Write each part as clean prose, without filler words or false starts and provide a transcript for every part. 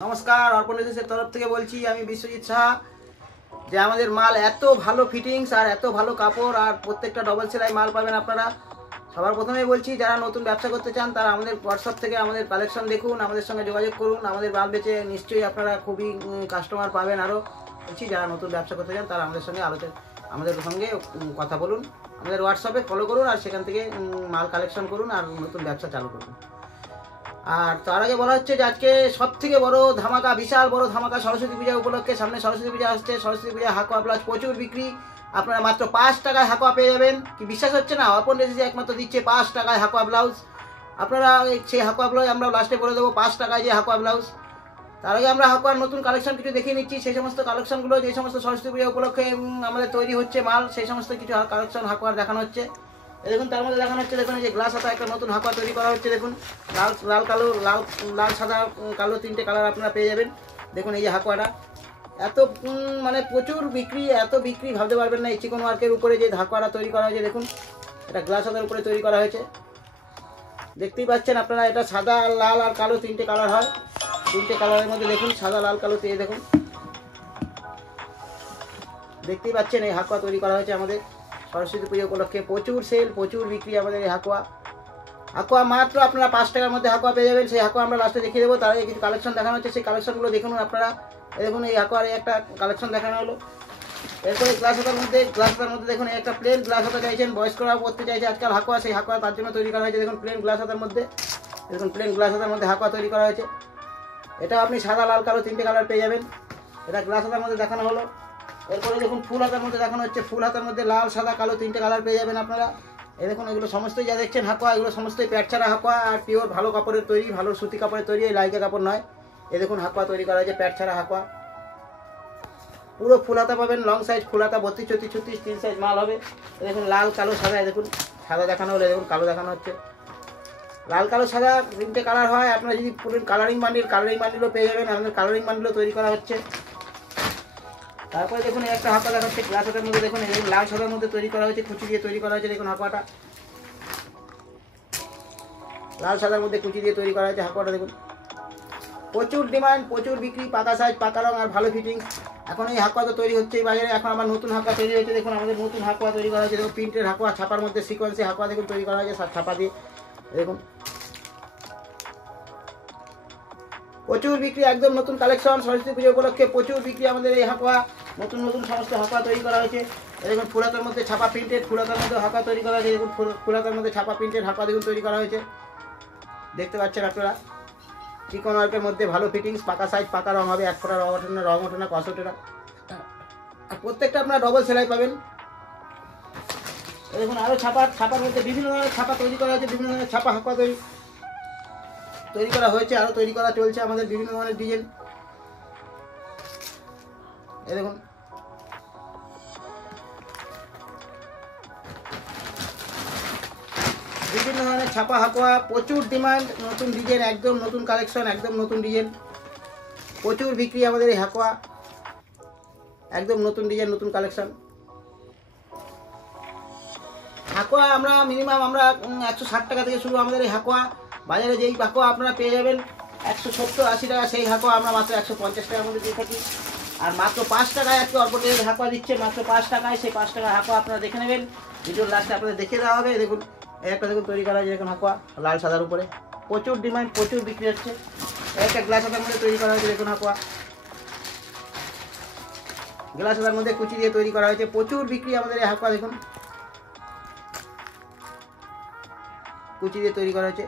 নমস্কার, অর্পণ এজেন্সির তরফ থেকে বলছি আমি বিশ্বজিৎ সাহা। যে আমাদের মাল এত ভালো ফিটিংস আর এত ভালো কাপড় আর প্রত্যেকটা ডবল সেলাই মাল পাবেন আপনারা। সবার প্রথমেই বলছি, যারা নতুন ব্যবসা করতে চান তারা আমাদের হোয়াটসঅ্যাপ থেকে আমাদের কালেকশন দেখুন, আমাদের সঙ্গে যোগাযোগ করুন। আমাদের মাল বেচে নিশ্চয়ই আপনারা খুবই কাস্টমার পাবেন। আরও বলছি, যারা নতুন ব্যবসা করতে চান তারা আমাদের সঙ্গে আমাদের সঙ্গে কথা বলুন, আমাদের হোয়াটসঅ্যাপে ফলো করুন আর সেখান থেকে মাল কালেকশন করুন আর নতুন ব্যবসা চালু করুন। আর তার আগে বলা হচ্ছে যে আজকে সব থেকে বড় ধামাকা, বিশাল বড় ধামাকা সরস্বতী পূজা উপলক্ষে। সামনে সরস্বতী পূজা আসছে, সরস্বতী পূজা হাকুয়া প্লাস প্রচুর বিক্রি। আপনারা মাত্র 5 টাকায় হাকুয়া পেয়ে যাবেন। কি বিশ্বাস হচ্ছে না? অর্পণ এজেন্সি একমাত্র দিচ্ছে 5 টাকায় হাকুয়া ব্লাউজ। আপনারা সেই হাকুয়া ব্লাউজ আমরা লাস্টে বলে দেবো 5 টাকায় যে হাকুয়া ব্লাউজ। তার আগে আমরা হাকুয়ার নতুন কালেকশন কিছু দেখিয়ে নিচ্ছি। সেই সমস্ত কালেকশনগুলো যে সমস্ত সরস্বতী পূজা উপলক্ষে আমাদের তৈরি হচ্ছে মাল, সেই সমস্ত কিছু কালেকশন হাকুয়ার দেখানো হচ্ছে। দেখুন, তার মধ্যে দেখানো হচ্ছে, দেখুন এই যে গ্লাস হাতা একটা নতুন হাকুয়া তৈরি করা হচ্ছে। দেখুন লাল কালো, লাল সাদা কালো 3টে কালার আপনারা পেয়ে যাবেন। দেখুন এই যে হাকুয়াটা এত মানে প্রচুর বিক্রি, এত বিক্রি ভাবতে পারবেন না। এই চিকন ওয়ার্কের উপরে যে হাকুয়াটা তৈরি করা হয়েছে, দেখুন এটা গ্লাস হাতার উপরে তৈরি করা হয়েছে। দেখতেই পাচ্ছেন আপনারা, এটা সাদা লাল আর কালো 3টে কালার হয়। 3টে কালারের মধ্যে দেখুন সাদা লাল কালো দিয়ে দেখুন, দেখতেই পাচ্ছেন এই হাকুয়া তৈরি করা হয়েছে আমাদের সরস্বতী পুজো উপলক্ষে। প্রচুর সেল, প্রচুর বিক্রি আমাদের এই হাকুয়া। মাত্র আপনারা 5 টাকার মধ্যে হাকুয়া পেয়ে যাবেন। সেই হাকুয়া আমরা লাস্টে দেখিয়ে দেবো। তার আগে কিছু কালেকশন দেখানো হচ্ছে, সেই কালেকশনগুলো দেখুন আপনারা। দেখুন এই হাকুয়ার একটা কালেকশন দেখানো হলো। এরপরে গ্লাস হাতার মধ্যে দেখুন একটা প্লেন গ্লাস হাতা চাইছেন, বয়স্করা পড়তে চাইছে আজকাল হাকুয়া, সেই হাকুয়া তার জন্য তৈরি করা হয়েছে। দেখুন প্লেন গ্লাস হাতার মধ্যে, দেখুন প্লেন গ্লাস হাতার মধ্যে হাকুয়া তৈরি করা হয়েছে। এটা আপনি সাদা লাল কালো 3টে কালার পেয়ে যাবেন। এটা গ্লাস হাতার মধ্যে দেখানো হলো। এরপরে দেখুন ফুল হাতার মধ্যে দেখানো হচ্ছে, ফুল হাতার মধ্যে লাল সাদা কালো 3টে কালার পেয়ে যাবেন আপনারা। এই দেখুন এগুলো সমস্তই যা দেখছেন হাকুয়া, এগুলো সমস্তই প্যাট ছাড়া হাকুয়া আর পিওর ভালো কাপড়ের তৈরি, ভালো সুতি কাপড়ের তৈরি, এই লাইকা কাপড় নয়। এই দেখুন হাকুয়া তৈরি করা হয়েছে প্যাট ছাড়া হাকুয়া। পুরো ফুল হাতা পাবেন, লং সাইজ ফুল হাতা 32, 34, 36 3 সাইজ মাল হবে। দেখুন লাল কালো সাদা, দেখুন সাদা দেখানো হলে দেখুন কালো দেখানো হচ্ছে। লাল কালো সাদা 3টে কালার হয়। আপনারা যদি পুরো কালারিং বান্ডিলও পেয়ে যাবেন। আমাদের কালারিং বান্ডিলও তৈরি করা হচ্ছে। তারপরে দেখুন একটা হাকুয়া দেখাচ্ছে গ্লাস হাতার মধ্যে, দেখুন এই লাল সাদার মধ্যে তৈরি করা হয়েছে, কুচি দিয়ে তৈরি করা হয়েছে। দেখুন হাকুয়াটা লাল সাদার মধ্যে কুচি দিয়ে তৈরি করা হয়েছে হাকুয়াটা। দেখুন প্রচুর ডিমান্ড, প্রচুর বিক্রি, পাকা সাইজ, পাকা রং আর ভালো ফিটিংস। এখন এই হাকুয়া তো তৈরি হচ্ছে এই বাজারে। এখন আমার নতুন হাকুয়া তৈরি হয়েছে। দেখুন আমাদের নতুন হাকুয়া তৈরি করা হয়েছে। দেখুন প্রিন্টের হাকুয়া, ছাপার মধ্যে সিকোয়েন্সে হাকুয়া দেখুন তৈরি করা হয়েছে ছাপা দিয়ে। দেখুন প্রচুর বিক্রি, একদম নতুন কালেকশন সরস্বতী পুজো উপলক্ষে প্রচুর বিক্রি আমাদের এই হাকুয়া। নতুন নতুন সমস্ত হাকুয়া তৈরি করা হয়েছে। দেখুন ফুলাতার মধ্যে ছাপা প্রিন্টেড, ফুলাতার মধ্যে হাকুয়া তৈরি করা হয়েছে। দেখুন ফুলাতার মধ্যে ছাপা প্রিন্টেড হাকুয়া দেখুন তৈরি করা হয়েছে, দেখতে পাচ্ছেন আপনারা। চিকন ওয়ার্কের মধ্যে ভালো ফিটিংস, পাকা সাইজ, পাকা রং হবে, 1 ফোঁটা রং ওঠে না, কষ ওঠে না। আর প্রত্যেকটা আপনারা ডবল সেলাই পাবেন। দেখুন আরও ছাপার মধ্যে বিভিন্ন ধরনের ছাপা তৈরি করা হয়েছে, বিভিন্ন ধরনের ছাপা হাকুয়া তৈরি করা হয়েছে, আরও তৈরি করা চলছে আমাদের বিভিন্ন ধরনের ডিজাইন। এই দেখুন বিভিন্ন ধরনের ছাপা হাকুয়া, প্রচুর ডিমান্ড, নতুন ডিজাইন, একদম নতুন কালেকশন, একদম নতুন ডিজাইন, প্রচুর বিক্রি আমাদের এই হাকুয়া। একদম নতুন ডিজাইন, নতুন কালেকশন হাকুয়া। আমরা মিনিমাম 160 টাকা থেকে শুরু আমাদের এই হাকুয়া। বাজারে যেই হাকুয়া আপনারা পেয়ে যাবেন 170-80 টাকা, সেই হাকুয়া আমরা মাত্র 150 টাকার মধ্যে দিয়ে থাকি। আর মাত্র 5 টাকায় আজকে অর্পণ এজেন্সি হাকুয়া দিচ্ছে, মাত্র 5 টাকায়। সেই 5 টাকা হাকুয়া আপনারা দেখে নেবেন, ভিডিওর লাস্টে আপনাদের দেখিয়ে দেওয়া হবে। দেখুন একটা দেখুন তৈরি করা হয়েছে, দেখুন হাকুয়া লাল সাদার উপরে, প্রচুর ডিমান্ড, প্রচুর বিক্রি হচ্ছে। একটা গ্লাস হাতার মধ্যে তৈরি করা হয়েছে, দেখুন হাকুয়া গ্লাস হাতার মধ্যে কুচি দিয়ে তৈরি করা হয়েছে, প্রচুর বিক্রি আমাদের এই হাকুয়া। দেখুন কুচি দিয়ে তৈরি করা হয়েছে।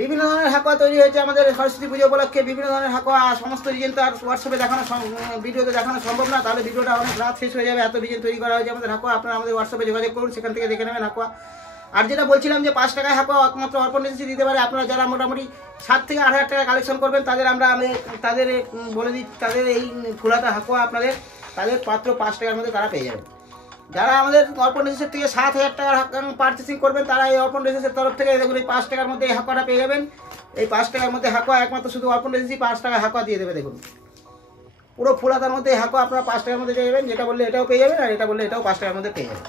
বিভিন্ন ধরনের হাকুয়া তৈরি হয়েছে আমাদের সরস্বতী পুজো উপলক্ষে। বিভিন্ন ধরনের হাকুয়া, সমস্ত ডিজাইন তো আর হোয়াটসঅ্যাপে দেখানো, ভিডিওতে দেখানো সম্ভব না, তাহলে ভিডিওটা অনেক রাত শেষ হয়ে যাবে। এত ডিজাইন তৈরি করা হয়েছে আমাদের হাকুয়া। আপনারা আমাদের হোয়াটসঅ্যাপে যোগাযোগ করুন, সেখান থেকে দেখে নেবেন হাকুয়া। আর যেটা বলছিলাম যে 5 টাকায় হাকুয়া একমাত্র অর্পণ এজেন্সি দিতে পারে। আপনারা যারা মোটামুটি 7 থেকে 8 হাজার টাকা কালেকশন করবেন তাদের তাদের বলে দিই, তাদের এই ফুলাতা হাকুয়া তাদের মাত্র 5 টাকার মধ্যে তারা পেয়ে যাবেন। যারা আমাদের অর্পণ এজেন্সির থেকে 7,000 টাকার পারচেসিং করবেন তারা এই অর্পণ এজেন্সির তরফ থেকে দেখুন এই 5 টাকার মধ্যে এই হাকুয়াটা পেয়ে যাবেন। এই 5 টাকার মধ্যে হাকুয়া একমাত্র শুধু অর্পণ এজেন্সি 5 টাকায় হাকুয়া দিয়ে দেবে। দেখুন পুরো ফুলাতার মধ্যে হাকুয়া আপনারা 5 টাকার মধ্যে পেয়ে যাবেন। যেটা বললে এটাও পেয়ে যাবেন, আর এটা বললে এটাও 5 টাকার মধ্যে পেয়ে যাবেন।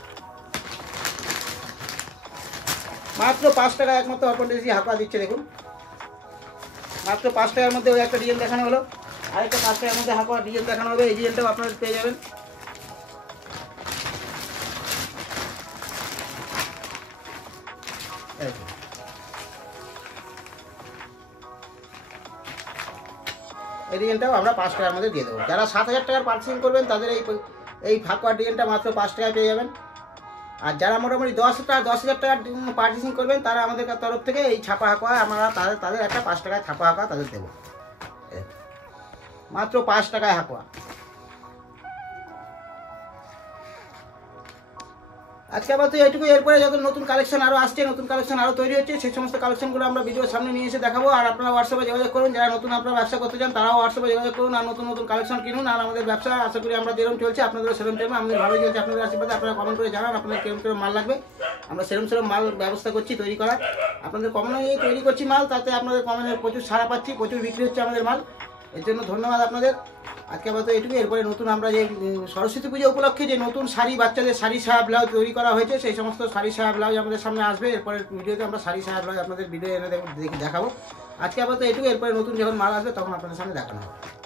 মাত্র 5 টাকায় একমাত্র অর্পণ এজেন্সি হাকুয়া দিচ্ছে। দেখুন মাত্র 5 টাকার মধ্যে ওই একটা ডিজাইন দেখানো হলো। আরেকটা 5 টাকার মধ্যে হাকোয়া ডিজাইন দেখানো হবে, এই ডিজাইনটাও আপনারা পেয়ে যাবেন। এই ডিজাইনটাও আমরা 5 টাকার মধ্যে দিয়ে দেবো। যারা 7,000 টাকার পার্চেসিং করবেন তাদের এই ফাঁকুয়ার ডিজাইনটা মাত্র 5 টাকায় পেয়ে যাবেন। আর যারা মোটামুটি 10,000 টাকার পার্চেসিং করবেন তারা আমাদের তরফ থেকে এই ছাপা হাঁকুয়া আমরা তাদের একটা 5 টাকায় ছাপা হাঁকুয়া তাদের দেবো, মাত্র 5 টাকায় হাঁকুয়া। আজকে আপাতত এইটুকু। এরপরে যত নতুন কালেকশন আরও আসছে, নতুন কালেকশন আরও তৈরি হচ্ছে, সেই সমস্ত কালেকশনগুলো আমরা ভিডিওর সামনে নিয়ে এসে দেখাবো। আর আপনারা হোয়াটসঅ্যাপে যোগাযোগ করুন, যারা নতুন আপনারা ব্যবসা করতে চান তারাও হোয়াটসঅ্যাপে যোগাযোগ করুন আর নতুন নতুন কালেকশন কিনুন। আর আমাদের ব্যবসা আশা করি আমরা যেরকম চলছে আপনাদেরও সেরকম চলবে, আমাদের ভালোই চলছে। আপনাদের আশীর্বাদে আপনারা কমেন্ট করে জানান আপনাদের কিরকম মাল লাগবে, আমরা সেরকম মাল ব্যবস্থা করছি তৈরি করার। আপনাদের কমেন্ট অনুযায়ী তৈরি করছি মাল, তাতে আপনাদের কমেন্টের প্রচুর সাড়া পাচ্ছি, প্রচুর বিক্রি হচ্ছে আমাদের মাল, এর জন্য ধন্যবাদ আপনাদের। আজকে আপাতত এটুকু। এরপরে নতুন আমরা যে সরস্বতী পুজো উপলক্ষে যে নতুন শাড়ি, বাচ্চাদের শাড়ি সায়া ব্লাউজ তৈরি করা হয়েছে, সেই সমস্ত শাড়ি সায়া ব্লাউজ আমাদের সামনে আসবে। এরপরে ভিডিওতে আমরা শাড়ি সায়া ব্লাউজ আপনাদের ভিডিও এনে দেখাবো। আজকে আপাতত এটুকু। এরপরে নতুন যখন মাল আসবে তখন আপনাদের সামনে দেখানো হবে।